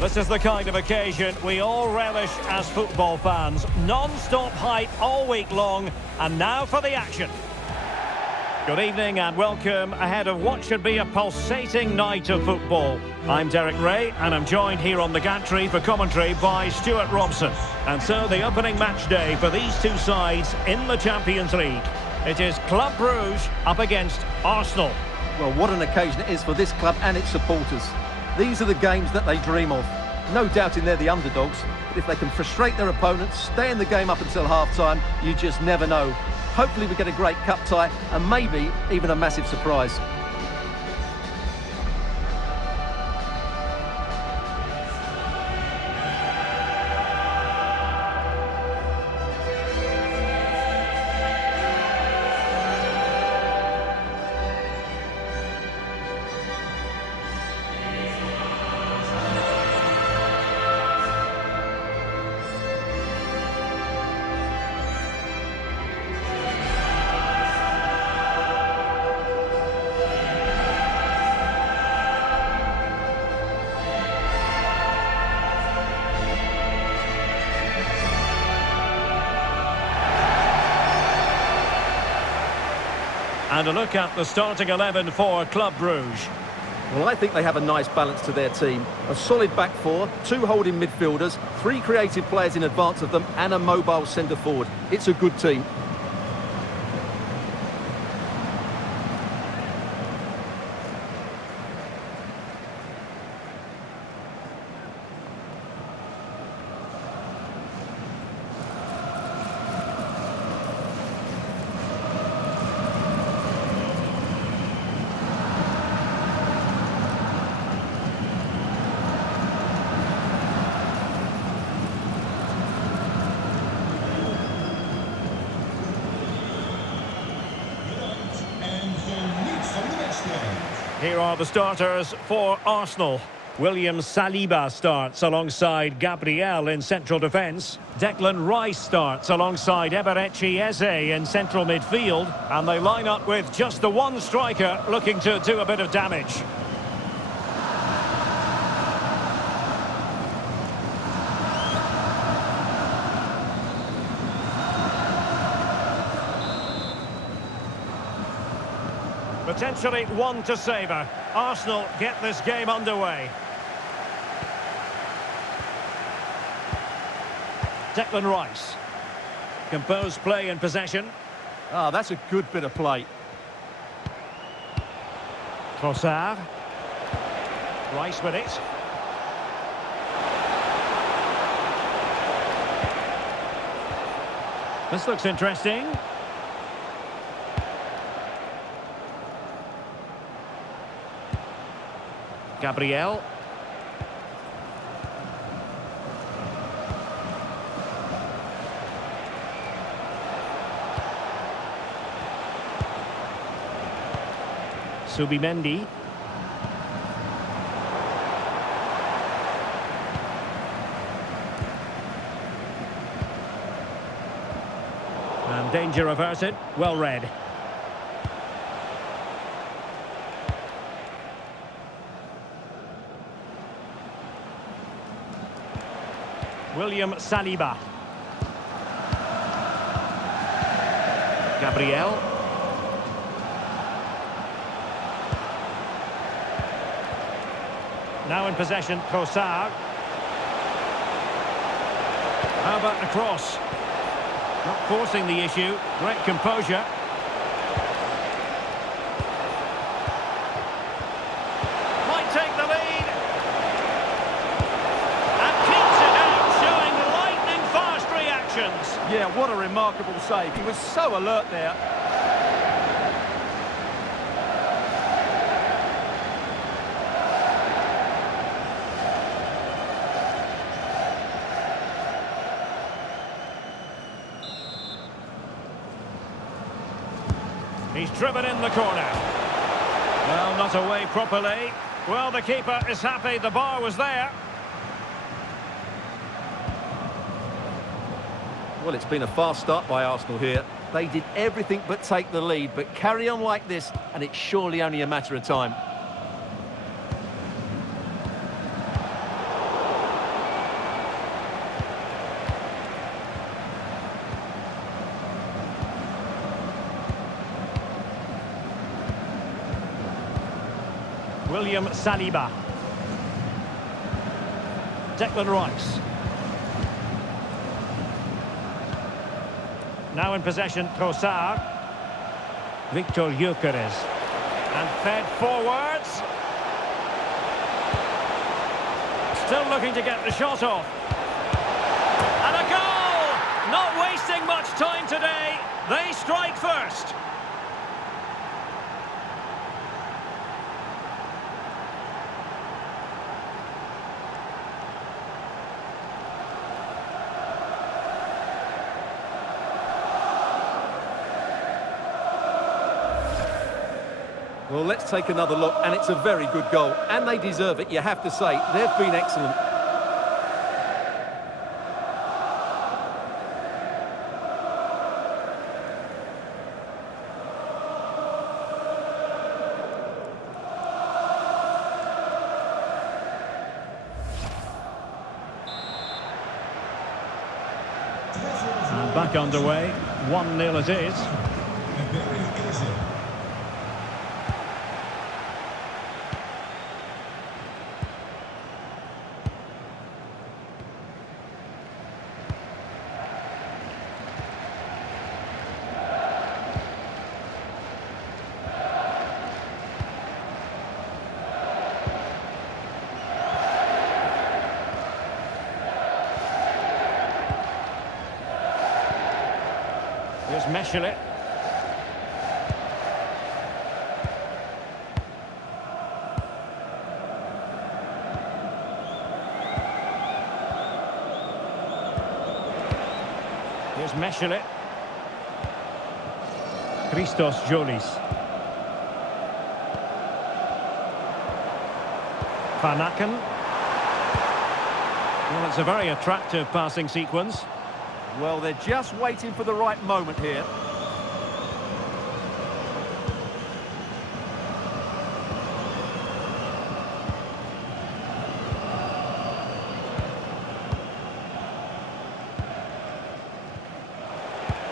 This is the kind of occasion we all relish as football fans. Non-stop hype all week long, and now for the action. Good evening and welcome ahead of what should be a pulsating night of football. I'm Derek Ray and I'm joined here on the gantry for commentary by Stuart Robson. And so the opening match day for these two sides in the Champions League. It is Club Brugge up against Arsenal. Well, what an occasion it is for this club and its supporters. These are the games that they dream of. No doubting they're the underdogs, but if they can frustrate their opponents, stay in the game up until half-time, you just never know. Hopefully we get a great cup tie and maybe even a massive surprise. And a look at the starting 11 for Club Brugge. Well, I think they have a nice balance to their team. A solid back four, two holding midfielders, three creative players in advance of them, and a mobile centre forward. It's a good team. Here are the starters for Arsenal. William Saliba starts alongside Gabriel in central defence. Declan Rice starts alongside Eberechi Eze in central midfield. And they line up with just the one striker looking to do a bit of damage. Potentially one to savour. Arsenal get this game underway. Declan Rice. Composed play in possession. Ah, that's a good bit of play. Trossard. Rice with it. This looks interesting. Gabriel. Subimendi. And danger averted. Well read. William Saliba. Gabriel. Now in possession, Trossard. How about the cross? Not forcing the issue. Great composure. Might take the lead. Yeah, what a remarkable save. He was so alert there. He's driven in the corner. Well, not away properly. Well, the keeper is happy the bar was there. Well, it's been a fast start by Arsenal here. They did everything but take the lead, but carry on like this, and it's surely only a matter of time. William Saliba. Declan Rice. Now in possession, Trossard. Victor Gyökeres. And fed forwards. Still looking to get the shot off. And a goal! Not wasting much time today. They strike first. Well, let's take another look, and it's a very good goal. And they deserve it, you have to say. They've been excellent. And back underway. 1-0 it is. Here's Meshelet. Here's Meshelet. Christos Jolis. Van Aken. Well, it's a very attractive passing sequence. Well, they're just waiting for the right moment here.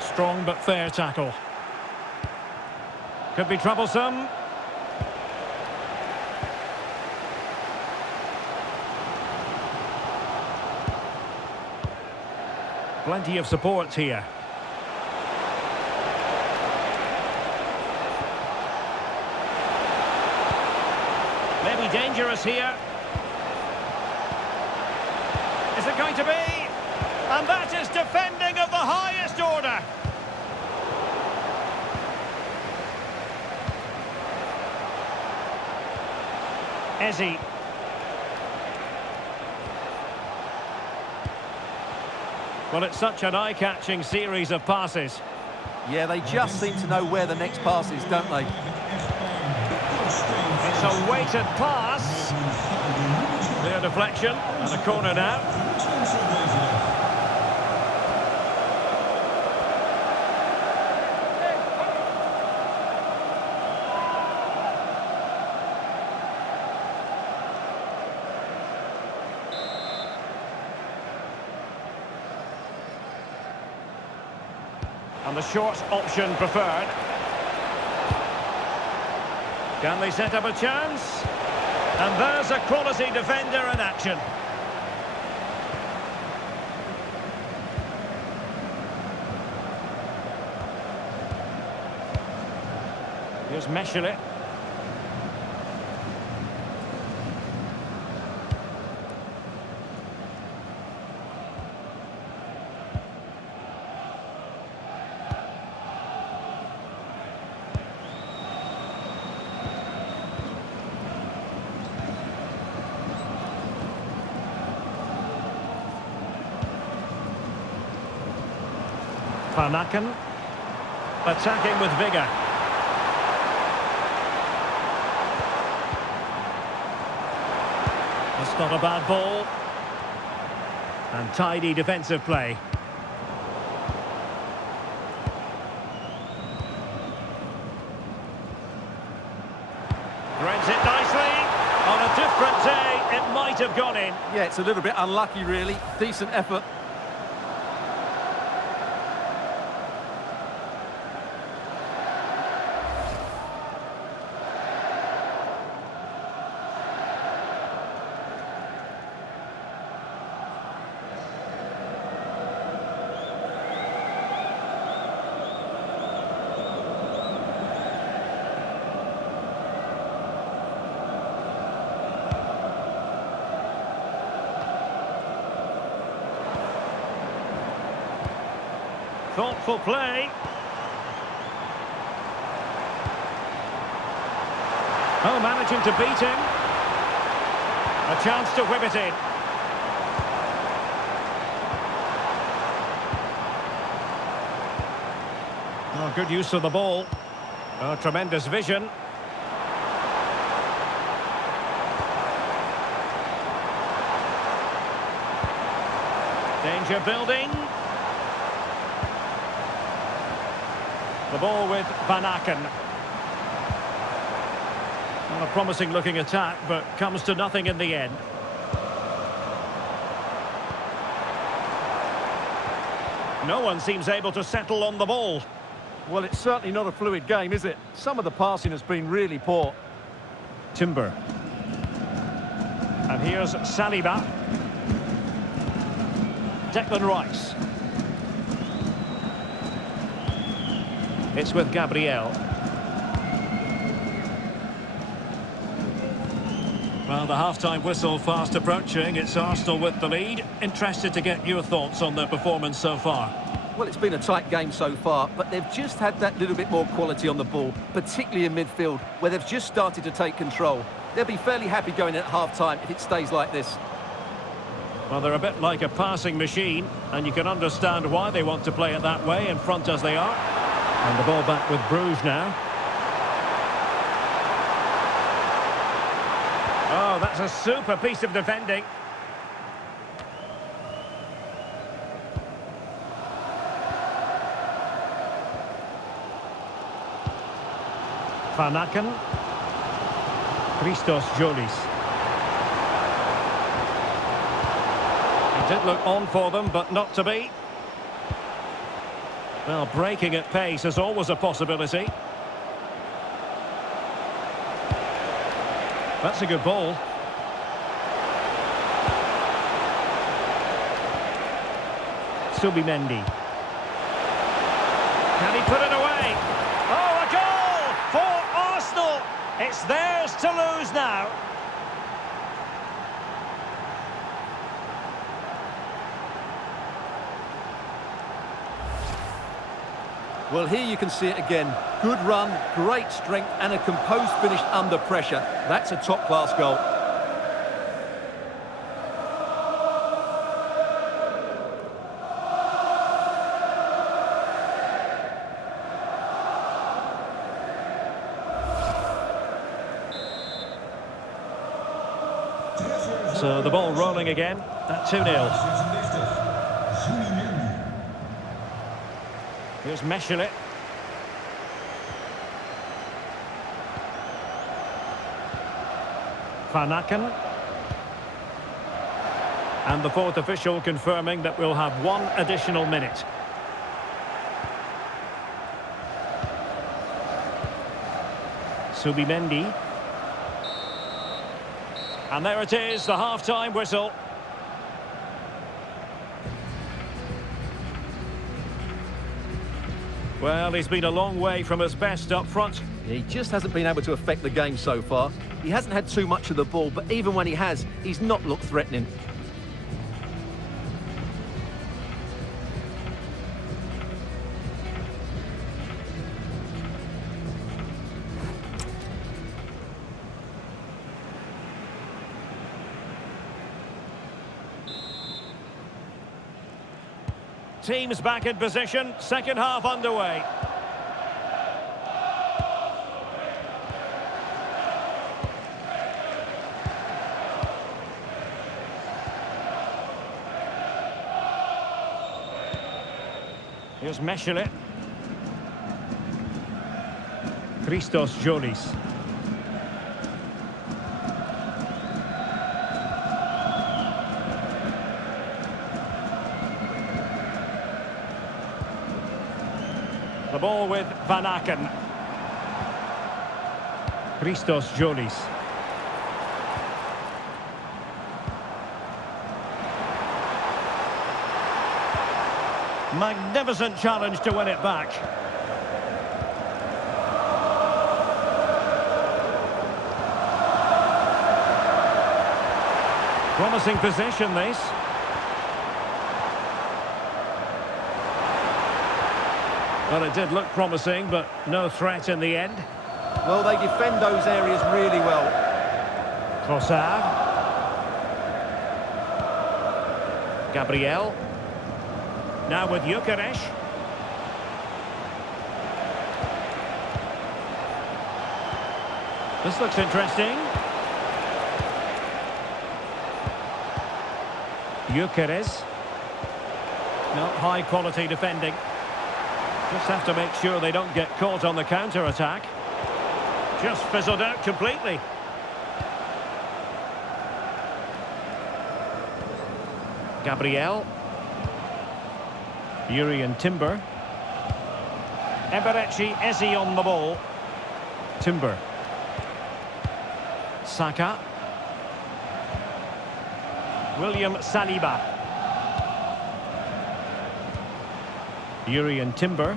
Strong but fair tackle. Could be troublesome. Plenty of support here. Maybe dangerous here. Is it going to be? And that is defending of the highest order. Eze. Well, it's such an eye-catching series of passes. Yeah, they just seem to know where the next pass is, don't they? It's a weighted pass. Clear deflection and a corner now. And the short option preferred. Can they set up a chance? And there's a quality defender in action. Here's Meshelet. Van Aken, attacking with vigour. That's not a bad ball. And tidy defensive play. Threads it nicely. On a different day, it might have gone in. Yeah, it's a little bit unlucky, really. Decent effort. Thoughtful play. Oh, managing to beat him. A chance to whip it in. Oh, good use of the ball. Oh, tremendous vision. Danger building. The ball with Van Aken. Well, a promising looking attack, but comes to nothing in the end. No one seems able to settle on the ball. Well, it's certainly not a fluid game, is it? Some of the passing has been really poor. Timber. And here's Saliba. Declan Rice. It's with Gabriel. Well, the half-time whistle fast approaching. It's Arsenal with the lead. Interested to get your thoughts on their performance so far. Well, it's been a tight game so far, but they've just had that little bit more quality on the ball, particularly in midfield, where they've just started to take control. They'll be fairly happy going in at half-time if it stays like this. Well, they're a bit like a passing machine, and you can understand why they want to play it that way, in front as they are. And the ball back with Bruges now. Oh, that's a super piece of defending. Van Aken. Christos Jolis. It did look on for them, but not to be. Well, breaking at pace is always a possibility. That's a good ball. Subimendi. Can he put it away? Oh, a goal for Arsenal! It's theirs to lose now. Well, here you can see it again. Good run, great strength, and a composed finish under pressure. That's a top-class goal. So the ball rolling again at 2-0. Here's Meshelet. Van Aken. And the fourth official confirming that we'll have one additional minute. Subimendi. And there it is, the half-time whistle. Well, he's been a long way from his best up front. He just hasn't been able to affect the game so far. He hasn't had too much of the ball, but even when he has, he's not looked threatening. Teams back in position, second half underway. Here's Meshelet. Christos Jolis. The ball with Van Aken. Christos Jolis. Magnificent challenge to win it back. Promising position, this. Well, it did look promising, but no threat in the end. Well, they defend those areas really well. Trossard. Gabriel. Now with Gyökeres. This looks interesting. Gyökeres. No, high quality defending. Just have to make sure they don't get caught on the counter-attack. Just fizzled out completely. Gabriel. Urian Timber. Eberechi Eze on the ball. Timber. Saka. William Saliba. Urian Timber.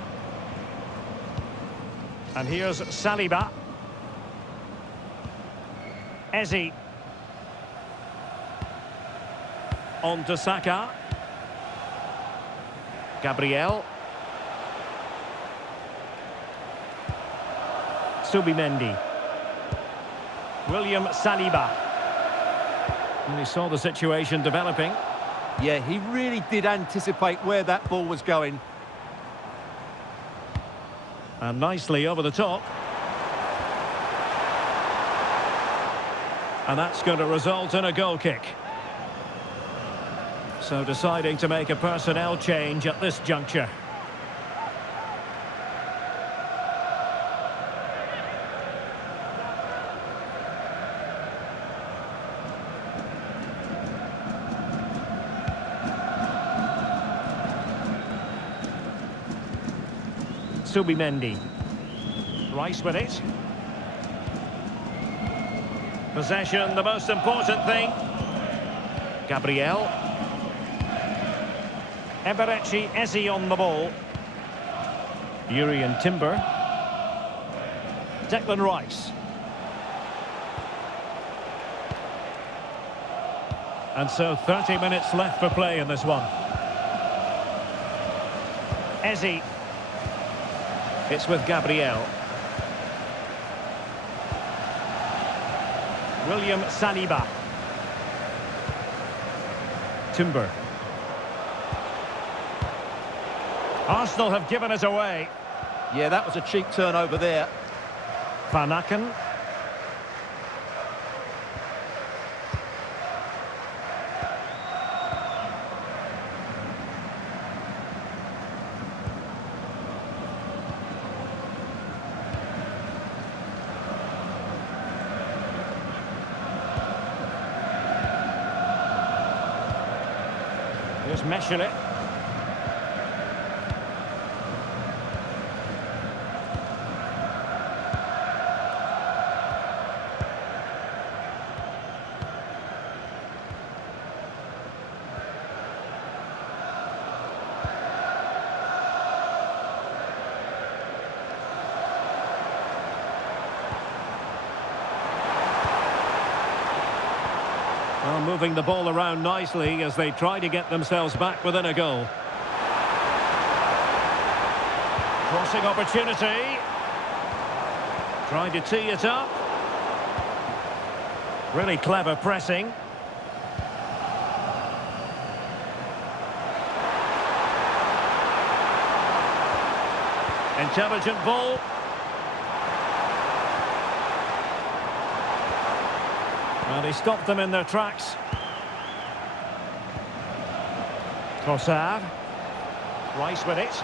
And here's Saliba. Eze. On to Saka. Gabriel. Subimendi. William Saliba. And he saw the situation developing. Yeah, he really did anticipate where that ball was going. And nicely over the top. And that's going to result in a goal kick. So deciding to make a personnel change at this juncture. Subimendi. Rice with it. Possession, the most important thing. Gabriel. Eberechi Eze on the ball. Urian Timber. Declan Rice. And so 30 minutes left for play in this one. Eze. It's with Gabriel. William Saliba. Timber. Arsenal have given it away. Yeah, that was a cheap turnover there. Van Aken. Here's Meshelet. Well, moving the ball around nicely as they try to get themselves back within a goal. Crossing opportunity. Trying to tee it up. Really clever pressing. Intelligent ball. Well, he stopped them in their tracks. Trossard. Rice with it.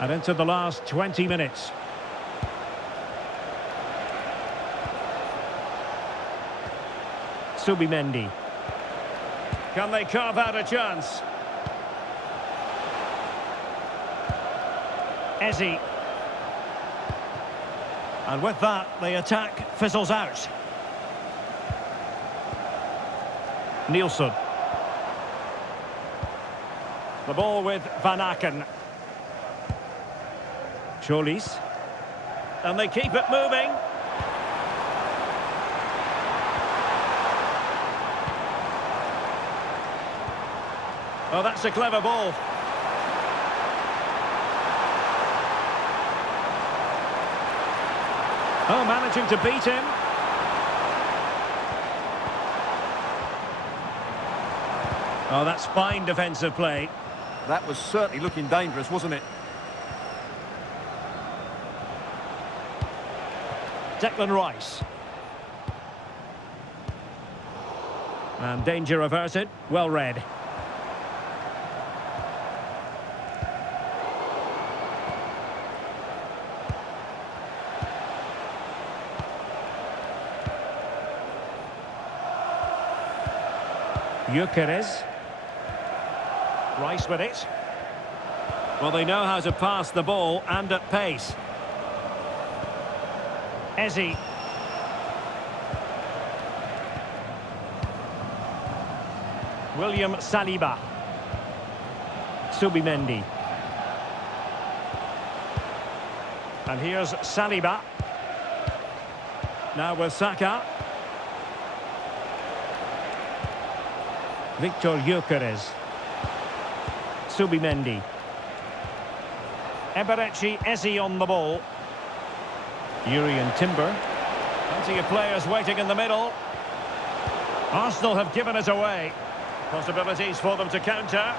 And into the last 20 minutes. Subimendi. Can they carve out a chance? Eze. And with that, the attack fizzles out. Nielsen. The ball with Van Aken. Cholis. And they keep it moving. Oh, that's a clever ball. Oh, managing to beat him. Oh, that's fine defensive play. That was certainly looking dangerous, wasn't it? Declan Rice. And danger averted. Well read. Gyökeres. Rice with it. Well, they know how to pass the ball and at pace. Eze. William Saliba. Subimendi. And here's Saliba. Now with Saka. Victor Gyökeres. Subimendi. Eberechi Eze on the ball. Urian Timber. Plenty of players waiting in the middle. Arsenal have given it away. Possibilities for them to counter.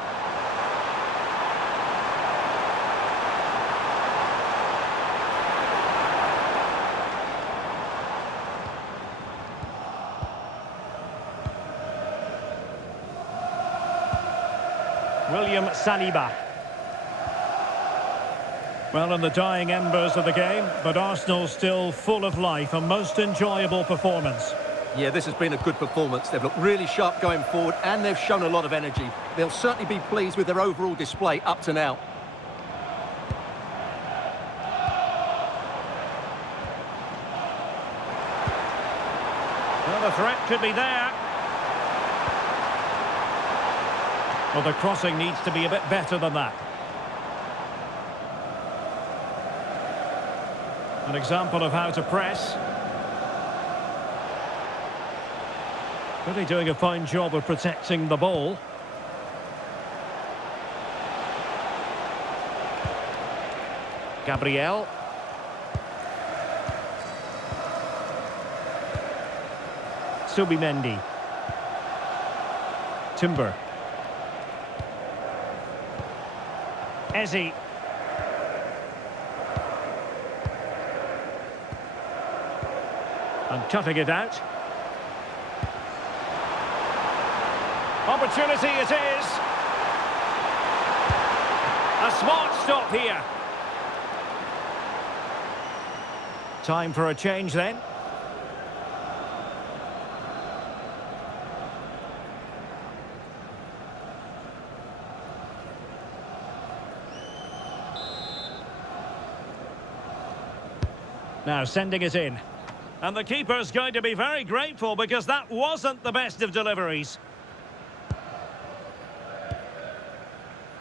William Saliba. Well, in the dying embers of the game, but Arsenal still full of life, a most enjoyable performance. Yeah, this has been a good performance. They've looked really sharp going forward and they've shown a lot of energy. They'll certainly be pleased with their overall display up to now. Well, the threat could be there. Well, the crossing needs to be a bit better than that. An example of how to press. Really doing a fine job of protecting the ball. Gabriel. Subimendi. Timber. Eze. And cutting it out. Opportunity it is. A smart stop here. Time for a change then. Now sending it in. And the keeper's going to be very grateful because that wasn't the best of deliveries.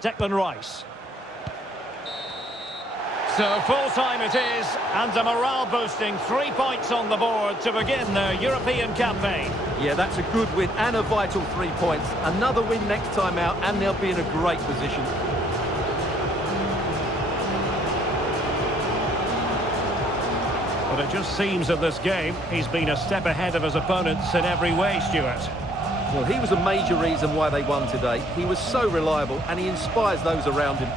Declan Rice. So full-time it is, and a morale-boosting 3 points on the board to begin their European campaign. Yeah, that's a good win and a vital 3 points. Another win next time out, and they'll be in a great position. But it just seems in this game, he's been a step ahead of his opponents in every way, Stuart. Well, he was a major reason why they won today. He was so reliable, and he inspires those around him.